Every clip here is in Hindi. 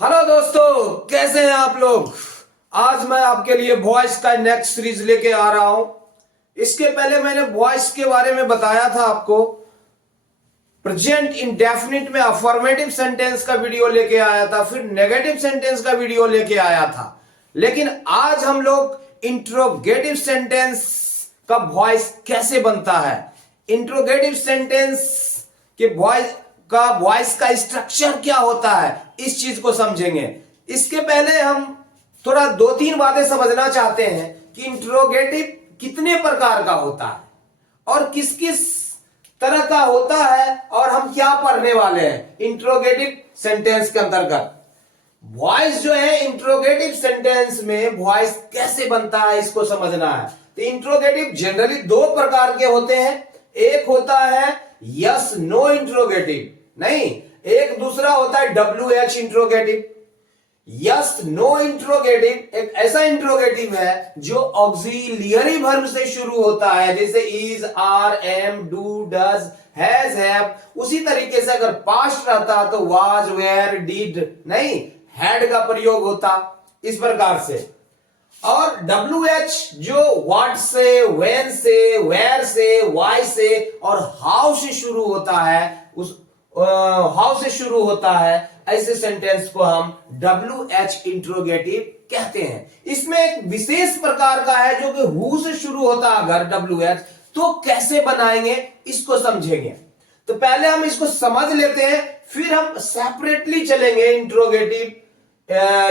हेलो दोस्तों, कैसे हैं आप लोग। आज मैं आपके लिए वॉइस का नेक्स्ट सीरीज लेके आ रहा हूं। इसके पहले मैंने वॉइस के बारे में बताया था आपको। प्रेजेंट इंडेफिनिट में अफर्मेटिव सेंटेंस का वीडियो लेके आया था, फिर नेगेटिव सेंटेंस का वीडियो लेके आया था। लेकिन आज हम लोग इंट्रोगेटिव सेंटेंस का वॉइस कैसे बनता है, इंट्रोगेटिव सेंटेंस के वॉइस का स्ट्रक्चर क्या होता है, इस चीज को समझेंगे। इसके पहले हम थोड़ा दो तीन बातें समझना चाहते हैं कि इंट्रोगेटिव कितने प्रकार का होता है और किस किस तरह का होता है और हम क्या पढ़ने वाले हैं इंट्रोगेटिव सेंटेंस के अंतर्गत। वॉइस जो है इंट्रोगेटिव सेंटेंस में वॉइस कैसे बनता है इसको समझना है। तो इंट्रोगेटिव जनरली दो प्रकार के होते हैं। एक होता है यस नो इंट्रोगेटिव, नहीं, एक दूसरा होता है WH interrogative. Yes no interrogative एक ऐसा इंट्रोगेटिव है जो ऑक्सिलियरी वर्ब से शुरू होता है, जैसे is, are, am, do, does, has, have. उसी तरीके से अगर पास्ट रहता तो वाज, वेयर, डिड, नहीं, हैड का प्रयोग होता, इस प्रकार से। और WH जो व्हाट से, व्हेन से, वेयर से, व्हाई से और हाउ से शुरू होता है, उस हाउ से शुरू होता है, ऐसे सेंटेंस को हम WH इंट्रोगेटिव कहते हैं। इसमें एक विशेष प्रकार का है जो कि हु से शुरू होता है अगर WH, तो कैसे बनाएंगे इसको समझेंगे। तो पहले हम इसको समझ लेते हैं, फिर हम सेपरेटली चलेंगे interrogative,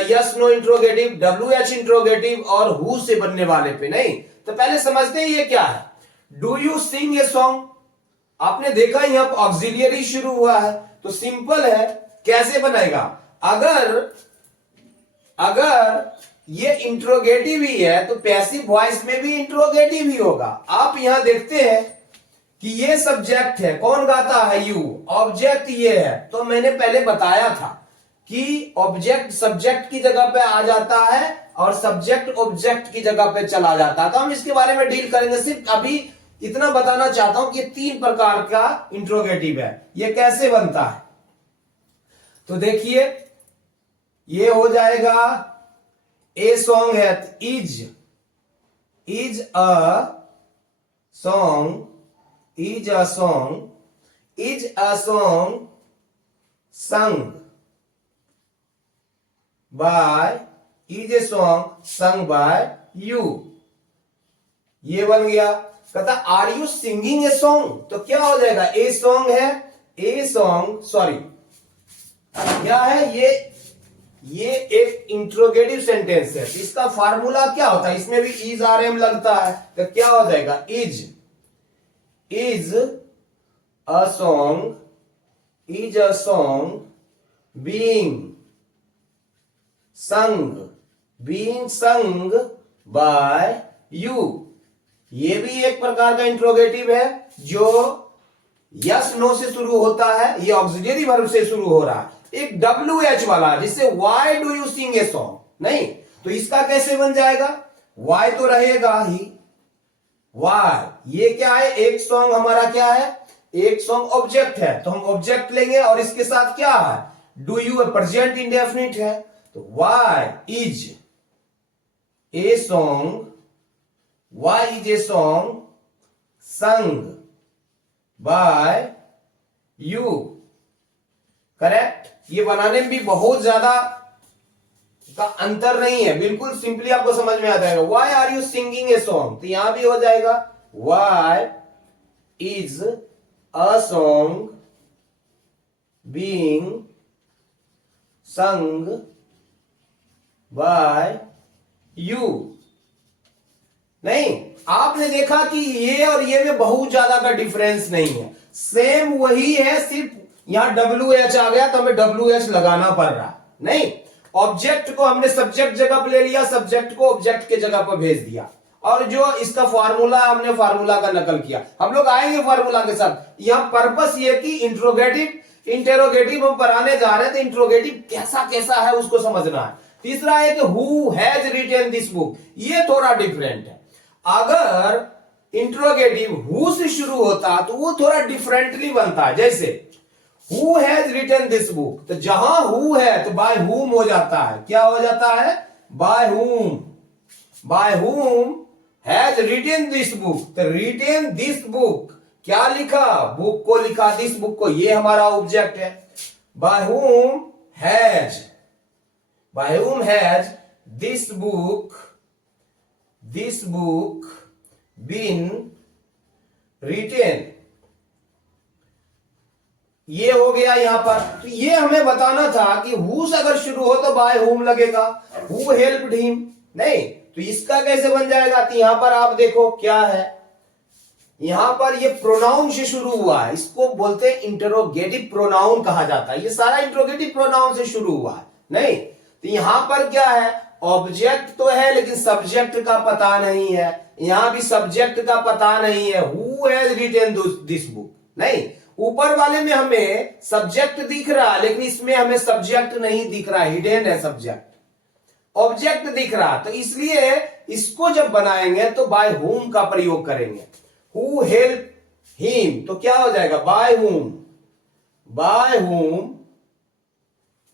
yes no interrogative, WH interrogative और हु से बनने वाले पे। नहीं, तो पहले समझते हैं ये क्या है। Do you sing a song, आपने देखा यहां पर ऑक्सिलियरी शुरू हुआ है, तो सिंपल है, कैसे बनेगा। अगर ये इंट्रोगेटिव ही है तो पैसिव वॉइस में भी इंट्रोगेटिव ही होगा। आप यहां देखते हैं कि ये सब्जेक्ट है, कौन गाता है, यू, ऑब्जेक्ट ये है। तो मैंने पहले बताया था कि ऑब्जेक्ट सब्जेक्ट की जगह पे आ जाता है और सब्जेक्ट ऑब्जेक्ट की जगह पे चला जाता है। तो हम इसके बारे में डील करेंगे। सिर्फ अभी इतना बताना चाहता हूं कि तीन प्रकार का इंट्रोगेटिव है, ये कैसे बनता है। तो देखिए, ये हो जाएगा ए सॉन्ग है, is a song, is a song, is a song sung by, is a song sung by you, ये बन गया। कहता are you singing a song, तो क्या हो जाएगा, ए सॉन्ग है, ए सॉन्ग, सॉरी क्या है ये एक इंट्रोगेटिव सेंटेंस है। इसका फार्मूला क्या होता है, इसमें भी इज आर एम लगता है, तो क्या हो जाएगा, is a song, is a song being sung by you. ये भी एक प्रकार का इंट्रोगेटिव है जो यस नो से शुरू होता है, ये ऑक्सिलियरी वर्ब से शुरू हो रहा है। एक WH वाला जिससे why do you sing a song, नहीं, तो इसका कैसे बन जाएगा, व्हाई तो रहेगा ही, व्हाई, ये क्या है, एक सॉन्ग हमारा क्या है, एक सॉन्ग ऑब्जेक्ट है, तो हम ऑब्जेक्ट लेंगे और इसके साथ क्या है, डू यू, प्रेजेंट इंडेफिनिट है, तो why is a song, why is a song sung by you, correct. ये बनाने में भी बहुत ज्यादा का अंतर नहीं है, बिल्कुल सिंपली आपको समझ में आ जाएगा। Why are you singing a song, तो यहां भी हो जाएगा why is a song being sung by you. नहीं, आपने देखा कि ये और ये में बहुत ज्यादा का डिफरेंस नहीं है, सेम वही है, सिर्फ यहां WH आ गया तो हमें WH लगाना पड़ रहा, नहीं, ऑब्जेक्ट को हमने सब्जेक्ट जगह पर ले लिया, सब्जेक्ट को ऑब्जेक्ट के जगह पर भेज दिया, और जो इसका फार्मूला हमने फार्मूला का नकल किया। हम लोग आएंगे फार्मूला के साथ। यहां पर्पस ये कि इंटेरोगेटिव हम पढ़ाने जा रहे हैं, तो इंट्रोगेटिव कैसा कैसा है उसको समझना है। तीसरा है कि who has written this book, ये थोड़ा डिफरेंट है। अगर इंट्रोगेटिव हु से शुरू होता तो वो थोड़ा डिफरेंटली बनता है, जैसे who has written this book, तो जहां हु है तो बाय हुम हो जाता है, क्या हो जाता है, by whom, by whom has written this book, तो रिटन दिस बुक क्या लिखा, बुक को लिखा, दिस बुक को, ये हमारा ऑब्जेक्ट है। By whom has, by whom has this book been written, ये हो गया यहां पर। तो ये हमें बताना था कि हु से अगर शुरू हो तो बाय हुम लगेगा, हु हेल्प्ड हिम, नहीं तो इसका कैसे बन जाएगा, तो यहां पर आप देखो क्या है, यहां पर ये प्रोनाउन से शुरू हुआ है, इसको बोलते हैं इंटरोगेटिव प्रोनाउन कहा जाता है, ये सारा इंटरोगेटिव प्रोनाउन से शुरू हुआ है, नहीं तो यहां पर क्या है, ऑब्जेक्ट तो है लेकिन सब्जेक्ट का पता नहीं है, यहां भी सब्जेक्ट का पता नहीं है, who has written this book, नहीं ऊपर वाले में हमें सब्जेक्ट दिख रहा है लेकिन इसमें हमें सब्जेक्ट नहीं दिख रहा, हिडन है सब्जेक्ट, ऑब्जेक्ट दिख रहा, तो इसलिए इसको जब बनाएंगे तो बाय हुम का प्रयोग करेंगे, हु हेल्प हिम, तो क्या हो जाएगा, bye whom, by whom,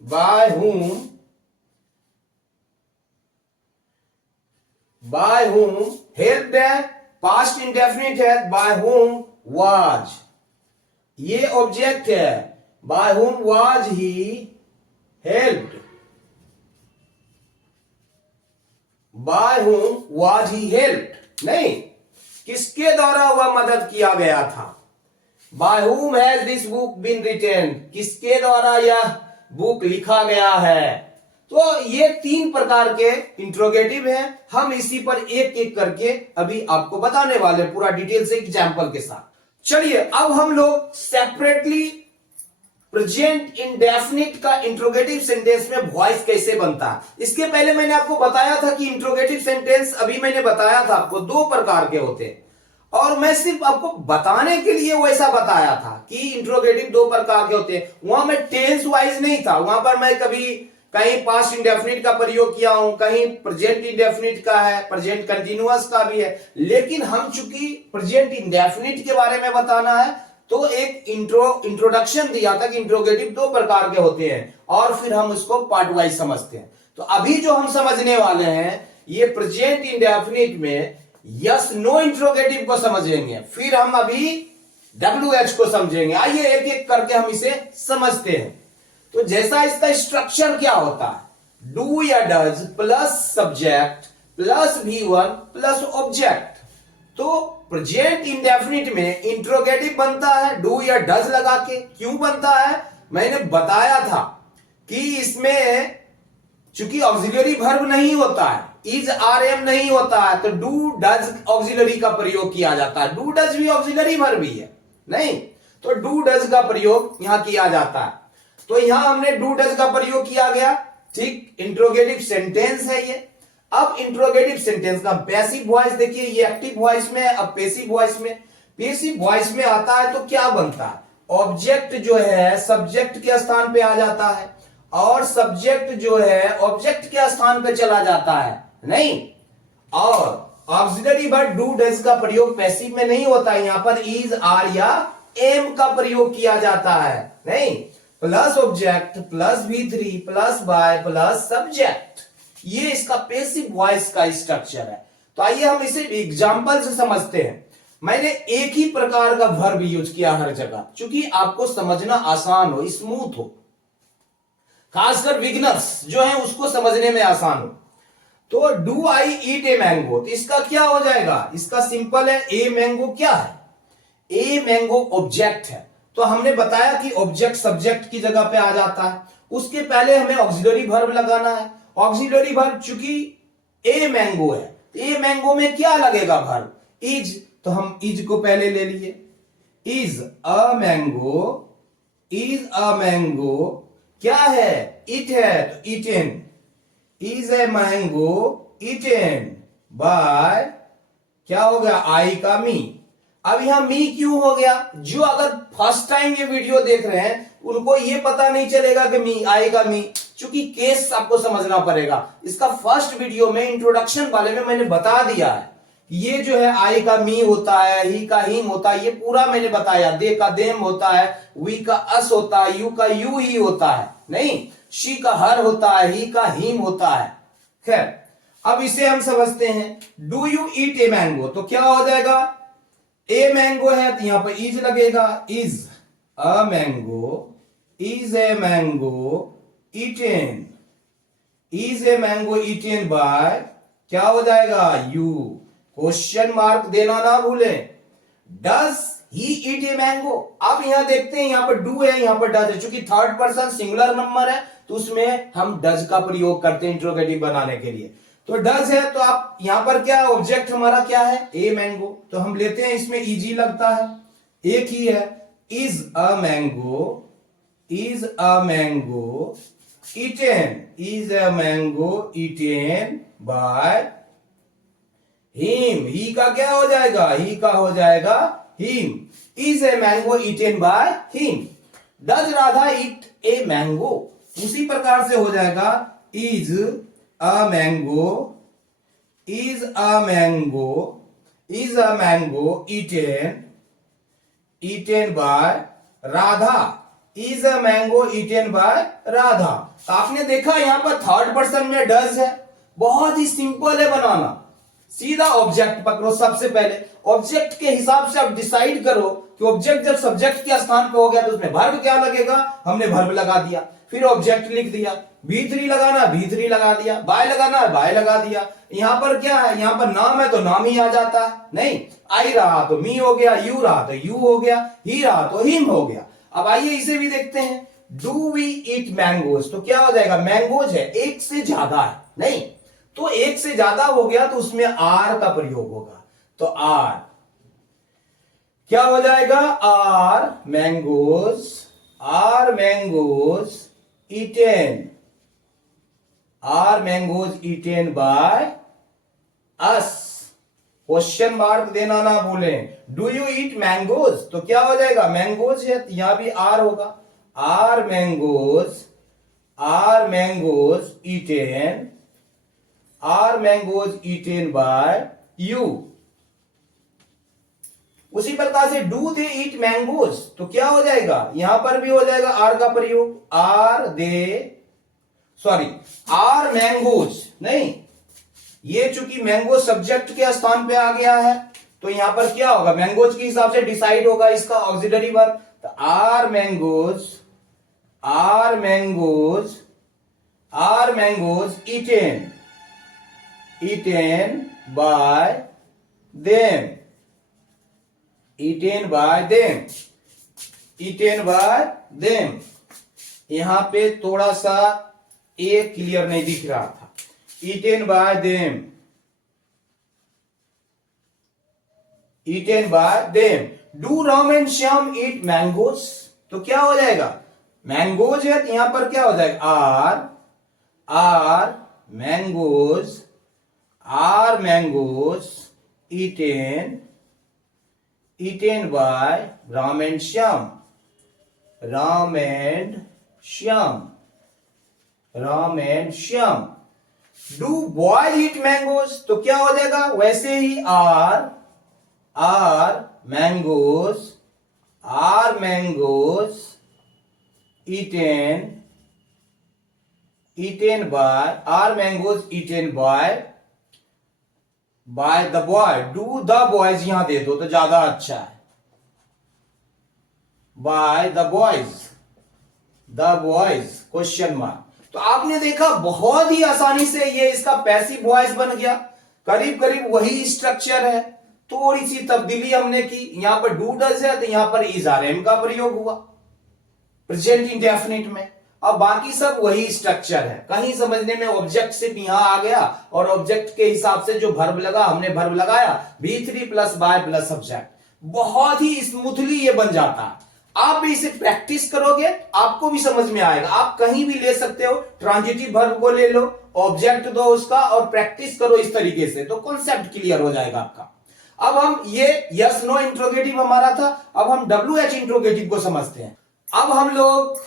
by whom, by हुम हेल्प्ड है, पास्ट इंडेफिनिट है, बाय हुम वाज, ये ऑब्जेक्ट है, बाय हुम was he helped, by whom was he helped, नहीं किसके द्वारा वह मदद किया गया था, by whom has this book been written, किसके द्वारा यह बुक लिखा गया है। तो ये तीन प्रकार के इंट्रोगेटिव हैं, हम इसी पर एक एक करके अभी आपको बताने वाले पूरा डिटेल से एग्जाम्पल के साथ। चलिए अब हम लोग सेपरेटली प्रेजेंट इंडेफिनिट का इंट्रोगेटिव सेंटेंस में वॉइस कैसे बनता है। इसके पहले मैंने आपको बताया था कि इंट्रोगेटिव सेंटेंस अभी मैंने बताया था आपको दो प्रकार के होते हैं, और मैं सिर्फ आपको बताने के लिए वैसा बताया था कि इंट्रोगेटिव दो प्रकार के होते हैं, वहां मैं टेंस वाइज नहीं था, वहां पर मैं कभी कहीं पास्ट इंडेफिनिट का प्रयोग किया हूं, कहीं प्रेजेंट इंडेफिनिट का है, प्रेजेंट कंटिन्यूअस का भी है, लेकिन हम चूंकि प्रेजेंट इंडेफिनिट के बारे में बताना है तो एक इंट्रोडक्शन दिया था कि इंट्रोगेटिव दो प्रकार के होते हैं, और फिर हम उसको पार्ट वाइज समझते हैं। तो अभी जो हम समझने वाले हैं ये प्रेजेंट इंडेफिनिट में यस नो इंट्रोगेटिव को समझेंगे, फिर हम अभी WH को समझेंगे। आइए एक एक करके हम इसे समझते हैं। तो जैसा इसका स्ट्रक्चर क्या होता है, डू या does plus subject plus V1 plus object. तो प्रेजेंट इंडेफिनिट में इंट्रोगेटिव बनता है डू या डज लगा के। क्यों बनता है, मैंने बताया था कि इसमें चूंकि ऑक्सिलरी वर्ब नहीं होता है, इज आर एम नहीं होता है, तो डू डज ऑक्सिलरी का प्रयोग किया जाता है। डू डज भी ऑक्सिलरी वर्ब ही है, नहीं तो डू डज का प्रयोग यहां किया जाता है। तो यहां हमने डू डज का प्रयोग किया गया, ठीक, इंट्रोगेटिव सेंटेंस है ये। अब इंट्रोगेटिव सेंटेंस का पैसिव वॉइस देखिए, ये एक्टिव वॉइस में, अब पैसिव वॉइस में। पैसिव वॉइस में आता है तो क्या बनता है, ऑब्जेक्ट जो है सब्जेक्ट के स्थान पे आ जाता है, और सब्जेक्ट जो है ऑब्जेक्ट के स्थान पे चला जाता है, नहीं, और ऑक्सिलरी वर्ब डू डज का प्रयोग पैसिव में नहीं होता है, यहां पर इज आर या एम का प्रयोग किया जाता है, नहीं, plus object plus V3 plus by plus subject, ये इसका पैसिव वॉइस का स्ट्रक्चर है। तो आइए हम इसे एग्जांपल से समझते हैं। मैंने एक ही प्रकार का वर्ब यूज किया हर जगह, क्योंकि आपको समझना आसान हो, स्मूथ हो, खासकर बिगिनर्स जो है उसको समझने में आसान हो। तो do I eat a mango, तो इसका क्या हो जाएगा, इसका सिंपल है, ए मैंगो क्या है, ए मैंगो ऑब्जेक्ट है। तो हमने बताया कि ऑब्जेक्ट सब्जेक्ट की जगह पे आ जाता है, उसके पहले हमें ऑक्सिलरी वर्ब लगाना है। ऑक्सिलरी वर्ब चूंकि ए मैंगो है, ए मैंगो में क्या लगेगा वर्ब, इज, तो हम इज को पहले ले लिए, is a mango, is a mango क्या है, इट है, तो eaten, is a mango eaten by, क्या हो गया, आई का मी। अब यहां मी क्यों हो गया, जो अगर फर्स्ट टाइम ये वीडियो देख रहे हैं उनको ये पता नहीं चलेगा कि मी आएगा मी, चूंकि केस आपको समझना पड़ेगा। इसका फर्स्ट वीडियो में इंट्रोडक्शन वाले में मैंने बता दिया है ये जो है आई का मी होता है, ही का हिम होता है, ये पूरा मैंने बताया। दे का देम होता है, वी का अस होता है, यू का यू ही होता है, नहीं, शी का हर होता है, ही का हिम होता है। खैर, अब इसे हम समझते हैं। Do you eat a mango, तो क्या हो जाएगा, ए मैंगो है तो यहां पर इज लगेगा, is a mango, is a mango eaten, is a mango eaten by, क्या हो जाएगा, यू। क्वेश्चन मार्क देना ना भूलें। Does he eat a mango, अब यहां देखते हैं, यहां पर डू है, यहां पर डज है, चूंकि थर्ड पर्सन सिंगुलर नंबर है तो उसमें हम डज का प्रयोग करते हैं इंट्रोगेटिव बनाने के लिए। तो डज है तो आप यहां पर क्या, ऑब्जेक्ट हमारा क्या है, ए मैंगो, तो हम लेते हैं इसमें इजी लगता है, एक ही है। Is a mango, is a mango eaten, is a mango eaten by him, he का क्या हो जाएगा, ही का हो जाएगा him. Is a mango eaten by him. Does Radha eat a mango, उसी प्रकार से हो जाएगा, is a mango, is a mango, is a mango eaten, eaten by Radha, is a mango eaten by Radha. तो आपने देखा यहां पर थर्ड पर्सन में डज है, बहुत ही सिंपल है बनाना। सीधा ऑब्जेक्ट पकड़ो, सबसे पहले ऑब्जेक्ट के हिसाब से आप डिसाइड करो कि ऑब्जेक्ट जब सब्जेक्ट के स्थान पे हो गया तो उसमें वर्ब क्या लगेगा, हमने वर्ब लगा दिया, फिर ऑब्जेक्ट लिख दिया, V3 लगाना V3 लगा दिया, बाय लगाना है बाय लगा दिया। यहां पर क्या है, यहां पर नाम है तो नाम ही आ जाता है, नहीं, आई रहा तो मी हो गया, यू रहा तो यू हो गया, ही रहा तो हिम हो गया। अब आइए इसे भी देखते हैं। डू वी ईट मैंगोज, तो क्या हो जाएगा, मैंगोज है, एक से ज्यादा है, नहीं, तो एक से ज्यादा हो गया तो उसमें आर का प्रयोग होगा, तो आर क्या हो जाएगा, are mangoes, are mangoes eaten, are mangoes eaten by us. Question mark देना ना भूलें। डू यू ईट मैंगोज, तो क्या हो जाएगा, मैंगोज है, यहां भी आर होगा, are mangoes, are mangoes eaten, are mangoes eaten by you. उसी प्रकार से डू दे ईट मैंगोज, तो क्या हो जाएगा, यहां पर भी हो जाएगा आर का प्रयोग, are they, sorry, are mangoes, नहीं, ये चूंकि मैंगो सब्जेक्ट के स्थान पे आ गया है तो यहां पर क्या होगा, मैंगोज के हिसाब से डिसाइड होगा इसका ऑक्सिलरी वर्ब, तो are mangoes, are mangoes, are mangoes eaten, eaten by them, eaten by them, eaten by them. यहां पे थोड़ा सा ए क्लियर नहीं दिख रहा था, eaten by them, eaten by them. Do Ram and Shyam eat mangoes, तो क्या हो जाएगा, मैंगोज है तो यहां पर क्या हो जाएगा, are, are mangoes, are mangoes eaten, eaten by Ram and Shyam, Ram and Shyam, Ram and Shyam. Do boy eat mangoes, तो क्या हो जाएगा, वैसे ही are, are mangoes, are mangoes eaten, eaten by, are mangoes eaten by, by the boy. Do the boys यहां दे दो तो ज्यादा अच्छा है, by the boys, the boys question mark. तो आपने देखा बहुत ही आसानी से ये इसका पैसिव वॉइस बन गया, करीब करीब वही स्ट्रक्चर है, थोड़ी सी तब्दीली हमने की, यहां पर डू डज है तो यहां पर इज आर एम का प्रयोग हुआ प्रेजेंट इंडेफिनिट में। अब बाकी सब वही स्ट्रक्चर है, कहीं समझने में ऑब्जेक्ट सिर्फ यहां आ गया और ऑब्जेक्ट के हिसाब से जो वर्ब लगा हमने वर्ब लगाया, V3 plus by plus subject, बहुत ही स्मूथली ये बन जाता है। आप भी इसे प्रैक्टिस करोगे आपको भी समझ में आएगा। आप कहीं भी ले सकते हो, ट्रांजिटिव वर्ब को ले लो, ऑब्जेक्ट दो उसका और प्रैक्टिस करो इस तरीके से, तो कॉन्सेप्ट क्लियर हो जाएगा आपका। अब हम ये यस नो इंट्रोगेटिव हमारा था, अब हम WH इंट्रोगेटिव को समझते हैं। अब हम लोग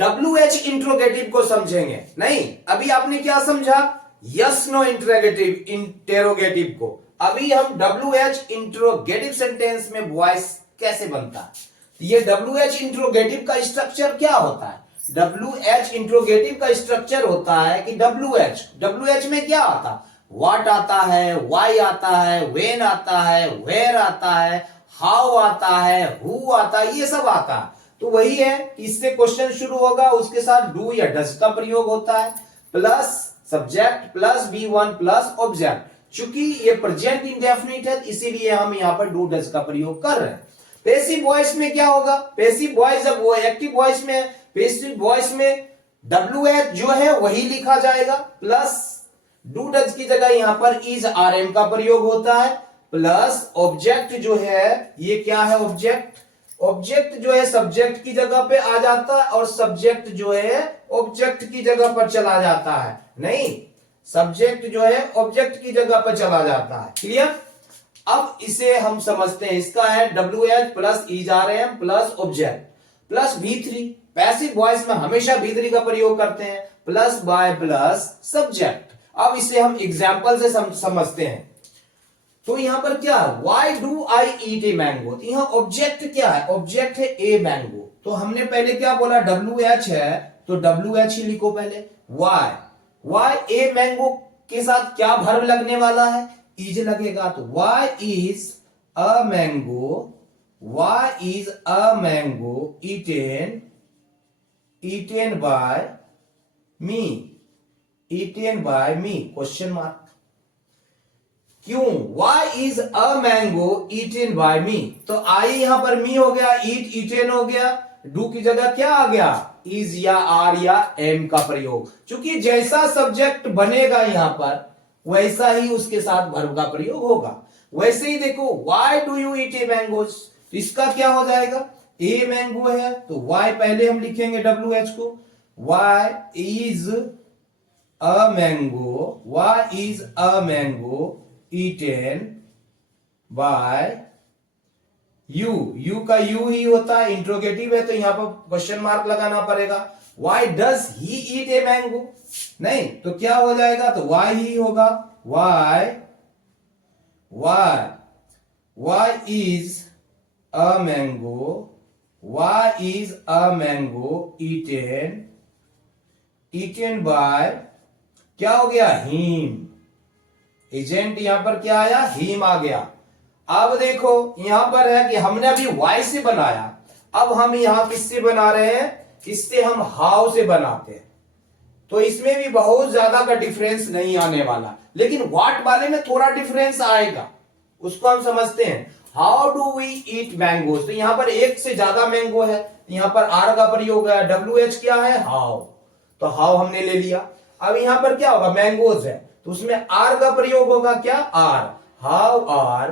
WH इंट्रोगेटिव को समझेंगे। नहीं, अभी आपने क्या समझा, यस नो इंट्रोगेटिव इंटेरोगेटिव को, अभी हम WH इंट्रोगेटिव सेंटेंस में वॉइस कैसे बनता है। ये WH इंट्रोगेटिव का स्ट्रक्चर क्या होता है? WH इंट्रोगेटिव का स्ट्रक्चर होता है कि WH में क्या आता है? व्हाट आता है, व्हाई आता है, व्हेन आता है, वेयर आता है, हाउ आता है, हु आता है, ये सब आता है। तो वही है कि इससे क्वेश्चन शुरू होगा, उसके साथ डू या डज का प्रयोग होता है, plus subject plus V1 plus object. चूंकि ये प्रेजेंट इंडेफिनिट है इसीलिए हम यहाँ पर डू डज का प्रयोग कर रहे हैं। पैसिव वॉइस में क्या होगा? पैसिव वॉइस जब वो एक्टिव वॉइस में, पैसिव वॉइस में WH जो है वही लिखा जाएगा, प्लस डू डज की जगह यहां पर इज RM का प्रयोग होता है, प्लस ऑब्जेक्ट जो है ये क्या है? ऑब्जेक्ट जो है सब्जेक्ट की जगह पे आ जाता है और सब्जेक्ट जो है ऑब्जेक्ट की जगह पर चला जाता है। नहीं, सब्जेक्ट जो है ऑब्जेक्ट की जगह पर चला जाता है। क्लियर? अब इसे हम समझते हैं। इसका है WH plus is RM plus object plus V3। Passive voice में हमेशा V3 का प्रयोग करते हैं, प्लस बाय प्लस सब्जेक्ट। अब इसे हम एग्जाम्पल से समझते हैं। तो यहां पर क्या है? Why do I eat a mango. तो यहां ऑब्जेक्ट क्या है? ऑब्जेक्ट है ए मैंगो। तो हमने पहले क्या बोला? WH है तो WH ही लिखो पहले। वाई ए मैंगो के साथ क्या वर्ब लगने वाला है? इज लगेगा। तो why is a mango, why is a mango eaten by me, eaten by me question mark. क्यों? Why is a mango eaten by me. तो आई यहां पर मी हो गया, ईट ईटेन हो गया, डू की जगह क्या आ गया? इज या आर या एम का प्रयोग। क्योंकि जैसा सब्जेक्ट बनेगा यहां पर वैसा ही उसके साथ वर्ब का प्रयोग होगा। वैसे ही देखो, why do you eat A mangoes, तो इसका क्या हो जाएगा? ए मैंगो है तो वाई पहले हम लिखेंगे WH को। Why is a mango, why is a mango eaten by you. You का यू ही होता है, इंट्रोगेटिव है तो यहां पर क्वेश्चन मार्क लगाना पड़ेगा। Why does he eat a mango? नहीं, तो क्या हो जाएगा? तो वाई ही होगा। Why is a mango, why is a mango eaten by, क्या हो गया? हिम। एजेंट यहां पर क्या आया? हिम आ गया। अब देखो यहां पर है कि हमने अभी वाई से बनाया, अब हम यहां किससे बना रहे हैं? इससे हम हाउ से बनाते हैं। तो इसमें भी बहुत ज्यादा का डिफरेंस नहीं आने वाला, लेकिन व्हाट वाले में थोड़ा डिफरेंस आएगा, उसको हम समझते हैं। How do we eat mangoes, तो यहां पर एक से ज्यादा मैंगो है, यहां पर आर का प्रयोग है। WH क्या है? हाउ, तो हाउ हमने ले लिया। अब यहां पर क्या होगा? मैंगोज है तो उसमें आर का प्रयोग होगा, क्या? आर। हाउ आर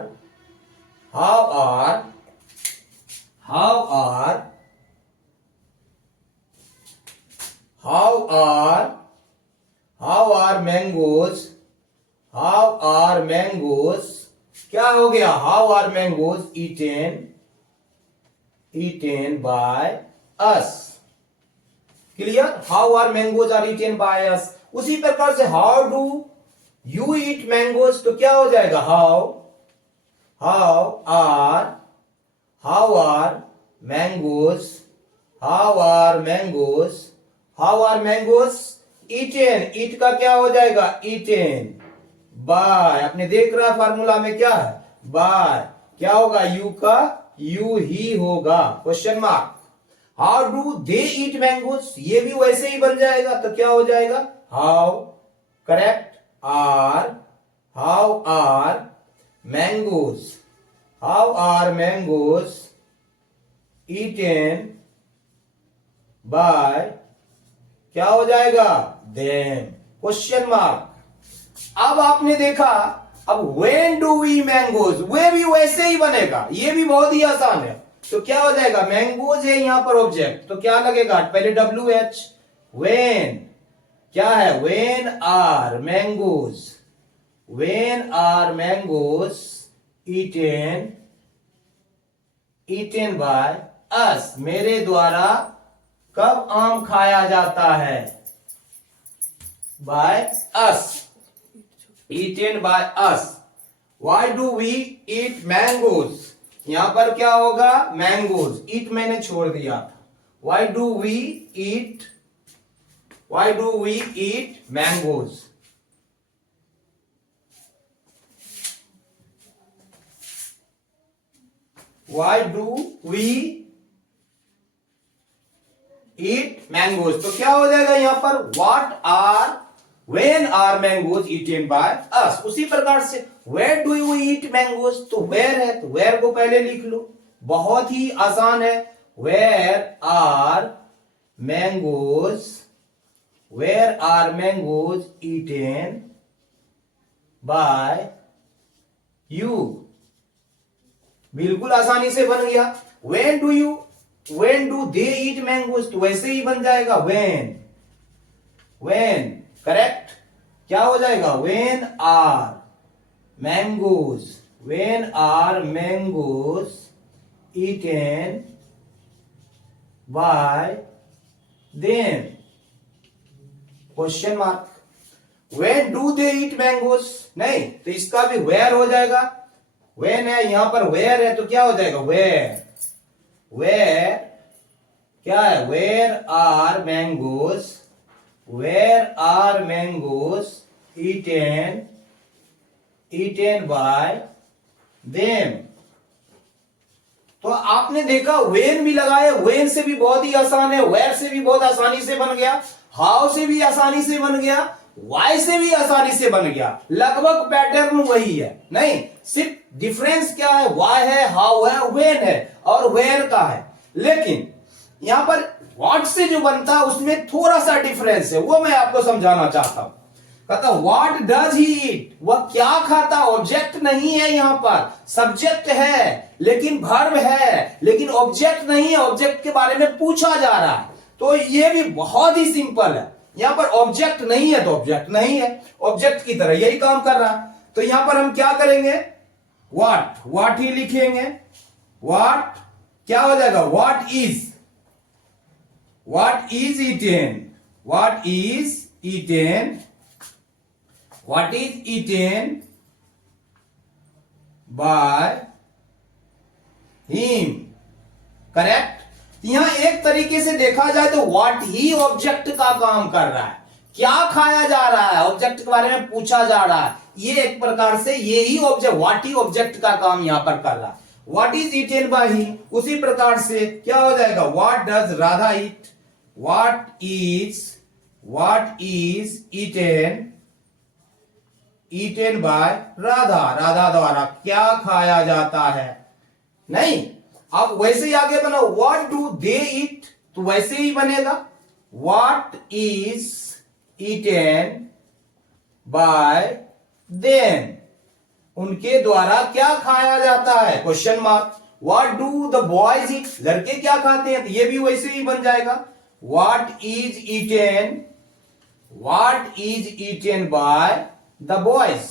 मैंगोज, क्या हो गया? How are mangoes eaten by us. Clear? How are mangoes are eaten by us. उसी प्रकार से how do you eat mangoes, तो क्या हो जाएगा? How are mangoes eaten. Eat का क्या हो जाएगा? Eaten by. आपने देख रहा फार्मूला में क्या है? बाय। क्या होगा? यू का यू ही होगा, question mark. How do they eat mangoes, ये भी वैसे ही बन जाएगा, तो क्या हो जाएगा? How, correct, how are mangoes eaten by, क्या हो जाएगा? Them, question mark. अब आपने देखा, अब व्हेन डू वी मैंगोज, वे भी वैसे ही बनेगा, ये भी बहुत ही आसान है। तो क्या हो जाएगा? मैंगोज है यहां पर ऑब्जेक्ट, तो क्या लगेगा? पहले WH। व्हेन क्या है? When are mangoes eaten by us, मेरे द्वारा कब आम खाया जाता है? By us, eaten by us. Why do we eat mangoes, यहां पर क्या होगा, मैंगोज, ईट मैंने छोड़ दिया था। Why do we eat mangoes. Why do we eat mangoes, तो क्या हो जाएगा यहां पर, when are mangoes eaten by us. उसी प्रकार से where do you eat mangoes, तो वेयर है तो वेयर को पहले लिख लो, बहुत ही आसान है। Where are mangoes eaten by you, बिल्कुल आसानी से बन गया। When do they eat mangoes, तो वैसे ही बन जाएगा वेन करेक्ट। क्या हो जाएगा, when are mangoes eaten by them, question mark. When do they eat mangoes, नहीं तो इसका भी वेयर हो जाएगा। वेन है, यहां पर वेयर है, तो क्या हो जाएगा, वेयर क्या है, where are mangoes eaten by them. तो आपने देखा वेन भी लगाए, वेन से भी बहुत ही आसान है, वेयर से भी बहुत आसानी से बन गया, हाउ से भी आसानी से बन गया, वाई से भी आसानी से बन गया, लगभग पैटर्न वही है। नहीं, सिर्फ डिफरेंस क्या है, वाई है, हाउ है, वेन है और वेयर का है। लेकिन यहां पर व्हाट से जो बनता है उसमें थोड़ा सा डिफरेंस है, वो मैं आपको समझाना चाहता हूं। कहता व्हाट डज ही ईट, वह क्या खाता, ऑब्जेक्ट नहीं है, यहां पर सब्जेक्ट है लेकिन वर्ब है, लेकिन ऑब्जेक्ट नहीं है, ऑब्जेक्ट के बारे में पूछा जा रहा है। तो ये भी बहुत ही सिंपल है, यहां पर ऑब्जेक्ट नहीं है तो ऑब्जेक्ट नहीं है, ऑब्जेक्ट की तरह यही काम कर रहा है। तो यहां पर हम क्या करेंगे, व्हाट ही लिखेंगे। व्हाट क्या हो जाएगा, what is eaten by him, correct. यहां एक तरीके से देखा जाए तो व्हाट ही ऑब्जेक्ट का काम कर रहा है, क्या खाया जा रहा है ऑब्जेक्ट के बारे में पूछा जा रहा है, ये एक प्रकार से ये ही ऑब्जेक्ट, व्हाट ही ऑब्जेक्ट का काम यहां पर कर रहा है। What is eaten by he, उसी प्रकार से क्या हो जाएगा, what does Radha eat, what is eaten by Radha द्वारा क्या खाया जाता है। नहीं, अब वैसे ही आगे बना, व्हाट डू दे ईट, तो वैसे ही बनेगा, what is eaten by them, उनके द्वारा क्या खाया जाता है, question mark. What do the boys eat, लड़के क्या खाते हैं, तो ये भी वैसे ही बन जाएगा, what is eaten by the boys.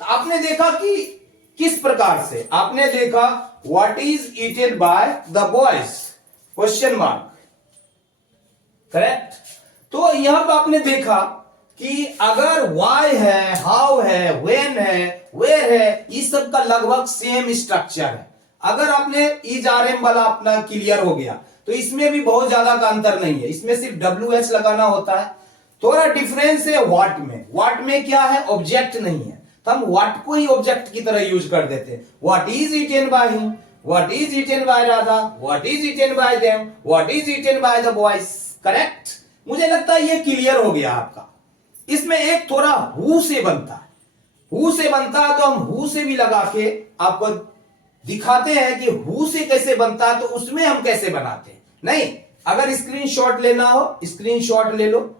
तो आपने देखा कि किस प्रकार से, आपने देखा what is eaten by the boys, question mark, correct. तो यहां पर आपने देखा कि अगर वाई है, हाउ है, वेन है, वेयर है, इस सब का लगभग सेम स्ट्रक्चर है। अगर आपने इज आर एम वाला अपना क्लियर हो गया तो इसमें भी बहुत ज्यादा का अंतर नहीं है, इसमें सिर्फ WH लगाना होता है। थोड़ा डिफरेंस है व्हाट में क्या है, ऑब्जेक्ट नहीं है, तो हम व्हाट को ही ऑब्जेक्ट की तरह यूज कर देते हैं। What is eaten by him, what is eaten by Radha, what is eaten by them, what is eaten by the boys, correct. मुझे लगता है ये क्लियर हो गया आपका। इसमें एक थोड़ा हु से बनता है, तो हम हु से भी लगा के आपको दिखाते हैं कि हु से कैसे बनता है, तो उसमें हम कैसे बनाते हैं। नहीं, अगर स्क्रीनशॉट लेना हो स्क्रीनशॉट ले लो।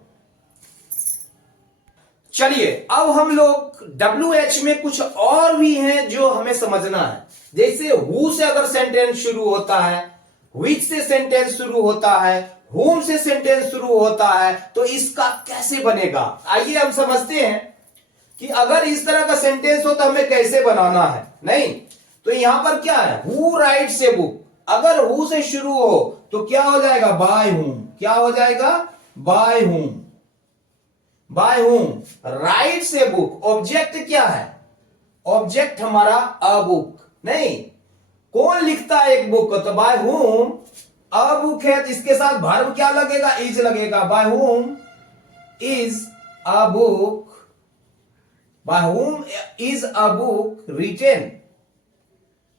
चलिए अब हम लोग WH में कुछ और भी हैं जो हमें समझना है। जैसे हु से अगर सेंटेंस शुरू होता है, विच से सेंटेंस शुरू होता है, होम से सेंटेंस शुरू होता है, तो इसका कैसे बनेगा। आइए हम समझते हैं कि अगर इस तरह का सेंटेंस हो तो हमें कैसे बनाना है। नहीं तो यहां पर क्या है, हु राइट्स ए बुक, अगर हु से शुरू हो तो क्या हो जाएगा, बाय हुम, क्या हो जाएगा, बाय हुम। बाय हुम राइट्स ए बुक। ऑब्जेक्ट क्या है? ऑब्जेक्ट हमारा अ बुक, नहीं, कौन लिखता है एक बुक को? तो बाय हुम अ बुक है, तो इसके साथ वर्ब क्या लगेगा? इज लगेगा। By whom is a book, by whom is a book retain,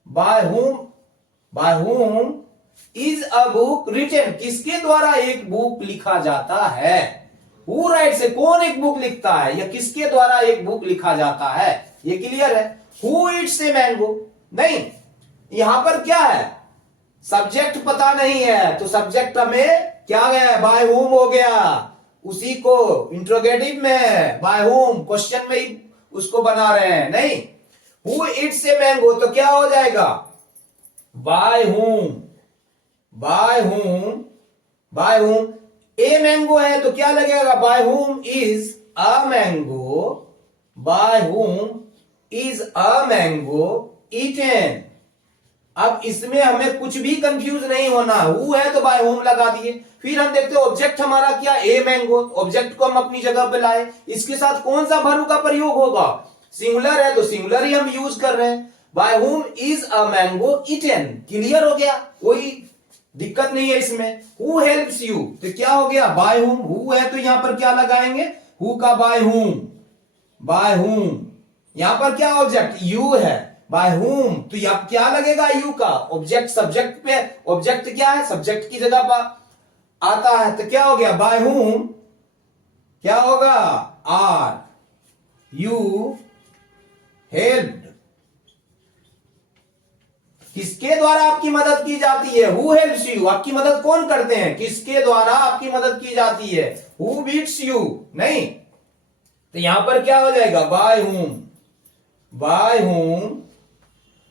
by whom is a book retain, किसके द्वारा एक बुक लिखा जाता है? हु राइट्स, कौन एक बुक लिखता है या किसके द्वारा एक बुक लिखा जाता है? ये क्लियर है। हु ईट्स ए मैंगो, नहीं, यहां पर क्या है? सब्जेक्ट पता नहीं है, तो सब्जेक्ट हमें क्या गया? बाय हुम हो गया। उसी को इंट्रोगेटिव में है, बाय हुम क्वेश्चन में ही उसको बना रहे हैं, नहीं। हु ईट्स ए मैंगो तो क्या हो जाएगा? Bye whom, by whom, by हुम ए मैंगो है तो क्या लगेगा? By whom is a mango, by whom is a mango eaten. अब इसमें हमें कुछ भी कंफ्यूज नहीं होना, हु है तो बाय होम लगा दिए। फिर हम देखते हैं ऑब्जेक्ट हमारा क्या? A mango. ऑब्जेक्ट को हम अपनी जगह पे लाए, इसके साथ कौन सा वर्ब का प्रयोग होगा? सिंगुलर है तो सिंगुलर ही हम यूज कर रहे हैं। By whom is a mango eaten, clear हो गया, कोई दिक्कत नहीं है इसमें। हु हेल्प्स यू तो क्या हो गया? Bye home. हु है तो यहां पर क्या लगाएंगे? हु का बाय होम, बाय होम। यहां पर क्या ऑब्जेक्ट? यू है, बाय हुम तो यहां क्या लगेगा? यू का। ऑब्जेक्ट सब्जेक्ट पे, ऑब्जेक्ट क्या है? सब्जेक्ट की जगह पर आता है, तो क्या हो गया? बाय हुम क्या होगा? आर यू हेल्प्ड, किसके द्वारा आपकी मदद की जाती है? हु हेल्प्स यू, आपकी मदद कौन करते हैं? किसके द्वारा आपकी मदद की जाती है? हु बीट्स यू, नहीं, तो यहां पर क्या हो जाएगा? बाय हुम, बाय हुम।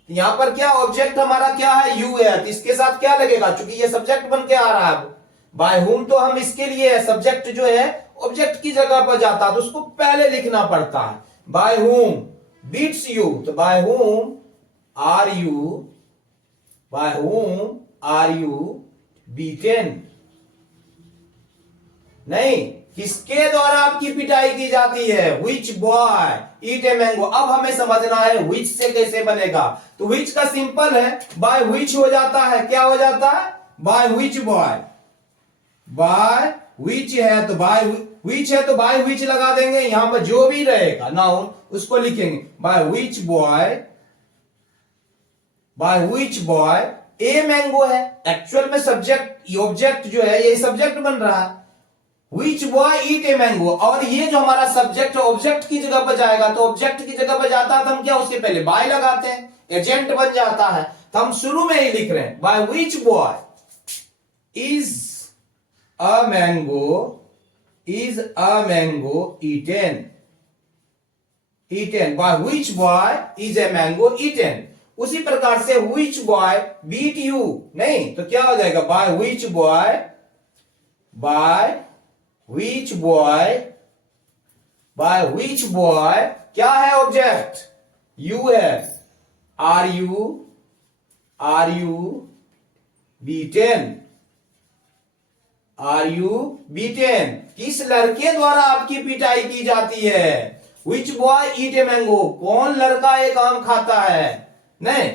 यहां पर क्या ऑब्जेक्ट हमारा क्या है? यू है, तो इसके साथ क्या लगेगा? चूंकि ये सब्जेक्ट बन के आ रहा है बाय हुम, तो हम इसके लिए सब्जेक्ट जो है ऑब्जेक्ट की जगह पर जाता है तो उसको पहले लिखना पड़ता है। बाय हुम बीट्स यू, तो by whom are you, by whom are you beaten, नहीं, किसके द्वारा आपकी पिटाई की जाती है? Which boy eat a mango. अब हमें समझना है विच से कैसे बनेगा, तो विच का सिंपल है, बाय विच हो जाता है, क्या हो जाता है? By which boy, by which है तो बाय विच है तो बाय विच लगा देंगे, यहां पर जो भी रहेगा नाउन उसको लिखेंगे। By which boy, by which boy a mango है, एक्चुअल में सब्जेक्ट ऑब्जेक्ट जो है ये सब्जेक्ट बन रहा है। Which boy eat a mango, और ये जो हमारा सब्जेक्ट ऑब्जेक्ट की जगह पर जाएगा, तो ऑब्जेक्ट की जगह पर जाता है तो हम क्या उसके पहले बाय लगाते हैं, एजेंट बन जाता है, तो हम शुरू में ही लिख रहे हैं bye which boy is a mango, is a mango eaten, eaten, by which boy is a mango eaten। उसी प्रकार से which boy beat you, नहीं, तो क्या हो जाएगा? by which boy, by which boy, by which boy क्या है ऑब्जेक्ट? यू है, are you beaten, are you beaten, किस लड़के द्वारा आपकी पिटाई की जाती है? Which boy eat a mango, कौन लड़का एक आम खाता है? नहीं,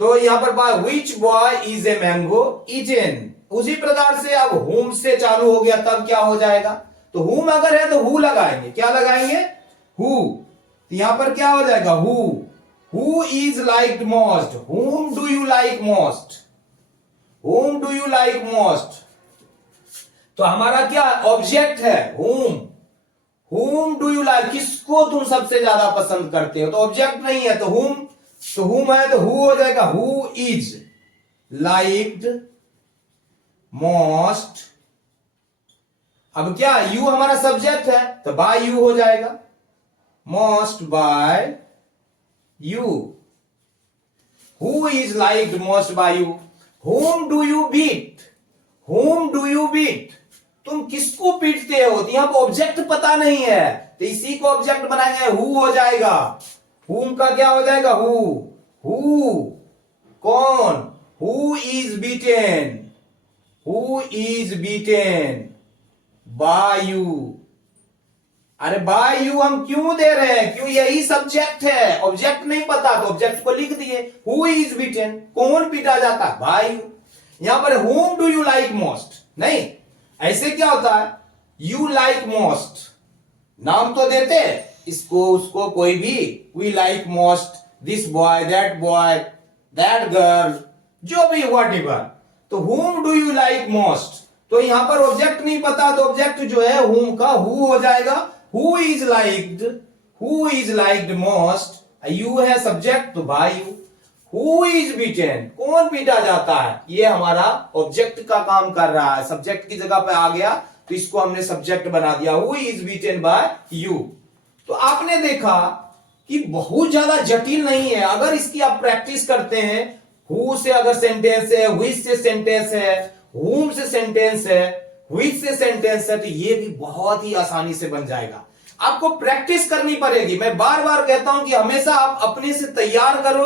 तो यहां पर by which boy is a mango eaten. उसी प्रकार से अब हुम से चालू हो गया, तब क्या हो जाएगा? तो हुम अगर है तो हु लगाएंगे, क्या लगाएंगे? हु, तो यहां पर क्या हो जाएगा? हु इज लाइक्ड मोस्ट, हुम डू यू लाइक मोस्ट, हुम डू यू लाइक मोस्ट, तो हमारा क्या ऑब्जेक्ट है? हुम डू यू लाइक, किसको तुम सबसे ज्यादा पसंद करते हो? तो ऑब्जेक्ट नहीं है तो हुम है तो हु हो जाएगा, हु इज लाइक्ड मोस्ट। अब क्या यू हमारा सब्जेक्ट है तो बाय यू हो जाएगा, most by you. Who is liked most by you. Whom do you beat, whom do you beat, तुम किसको पीटते हो? तो यहां पर ऑब्जेक्ट पता नहीं है तो इसी को ऑब्जेक्ट बनाएंगे, हु हो जाएगा। हुम का क्या हो जाएगा? हु कौन? Who is beaten, who is beaten by you, अरे बाय यू हम क्यों दे रहे हैं, क्यों, यही सब्जेक्ट है, ऑब्जेक्ट नहीं पता तो ऑब्जेक्ट को लिख दिए। हु इज बीटन, कौन पीटा जाता है, बाय यू। यहां पर whom do you like most नहीं, ऐसे क्या होता है, यू लाइक मोस्ट, नाम तो देते हैं इसको उसको कोई भी, we like most this boy, that girl, जो भी व्हाट एवर। तो whom do you like most, तो यहां पर ऑब्जेक्ट नहीं पता तो ऑब्जेक्ट जो है whom का who हो जाएगा। who is liked most, you है सब्जेक्ट तो by you। who is beaten, कौन पीटा जाता है, ये हमारा ऑब्जेक्ट का काम कर रहा है, सब्जेक्ट की जगह पे आ गया तो इसको हमने सब्जेक्ट बना दिया, who is beaten by you। तो आपने देखा कि बहुत ज्यादा जटिल नहीं है, अगर इसकी आप प्रैक्टिस करते हैं, who से अगर सेंटेंस है, which से सेंटेंस है, whom से सेंटेंस है, which से सेंटेंस है, तो ये भी बहुत ही आसानी से बन जाएगा। आपको प्रैक्टिस करनी पड़ेगी। मैं बार बार कहता हूं कि हमेशा आप अपने से तैयार करो,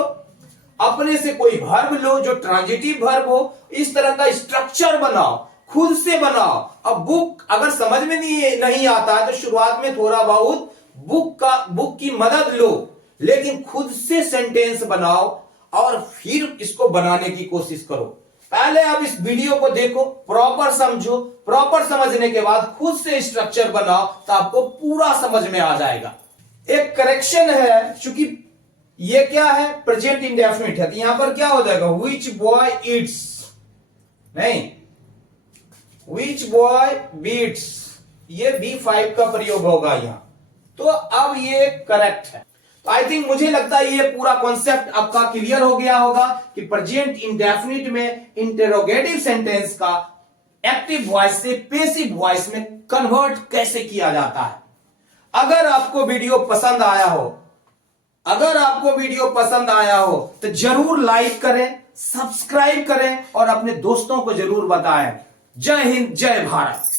अपने से कोई वर्ब लो जो ट्रांजिटिव वर्ब हो, इस तरह का स्ट्रक्चर बनाओ, खुद से बनाओ। अब बुक अगर समझ में नहीं आता है तो शुरुआत में थोड़ा बहुत बुक की मदद लो, लेकिन खुद से सेंटेंस बनाओ और फिर इसको बनाने की कोशिश करो। पहले आप इस वीडियो को देखो, प्रॉपर समझो, प्रॉपर समझने के बाद खुद से स्ट्रक्चर बनाओ तो आपको पूरा समझ में आ जाएगा। एक करेक्शन है, क्योंकि ये क्या है, प्रेजेंट इंडेफिनिट है, तो यहां पर क्या हो जाएगा, व्हिच बॉय ईट्स नहीं, व्हिच बॉय बीट्स, ये B5 का प्रयोग होगा यहां। तो अब ये करेक्ट है। तो आई थिंक मुझे लगता है ये पूरा कॉन्सेप्ट आपका क्लियर हो गया होगा कि प्रेजेंट इंडेफिनिट में इंटेरोगेटिव सेंटेंस का एक्टिव वॉइस से पैसिव वॉइस में कन्वर्ट कैसे किया जाता है। अगर आपको वीडियो पसंद आया हो तो जरूर लाइक करें, सब्सक्राइब करें और अपने दोस्तों को जरूर बताएं। जय हिंद, जय भारत।